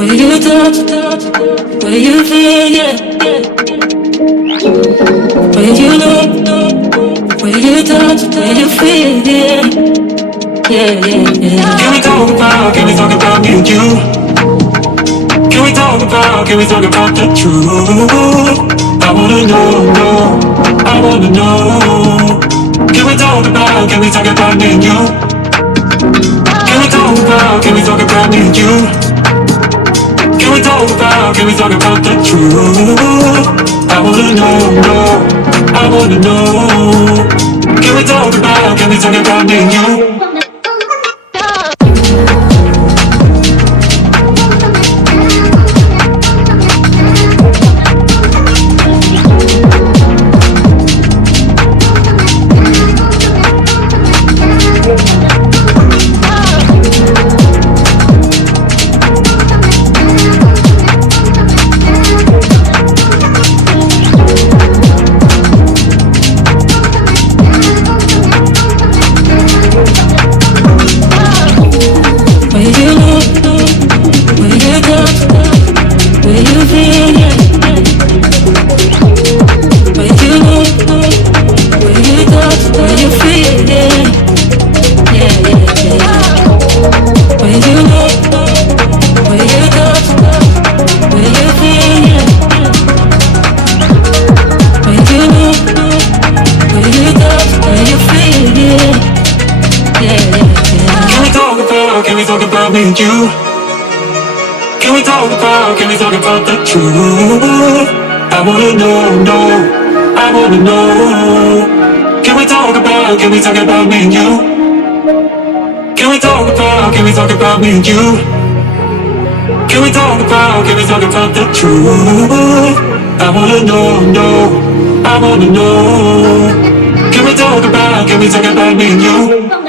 Where you touch, where you feel, yeah. Where you look, where you touch, where you feel, yeah. Yeah, yeah, yeah. Can we talk about me and you? Can we talk about the truth? I wanna know, I wanna know. Can we talk about me and you? Can we talk about me and you? Can we talk about the truth? I wanna know, I wanna know. Can we talk about me and you? Can we talk about me and you? Can we talk about the truth? I wanna know, I wanna know. Can we talk about me and you? Can we talk about me and you? Can we talk about the truth? I wanna know, I wanna know. Can we talk about me and you?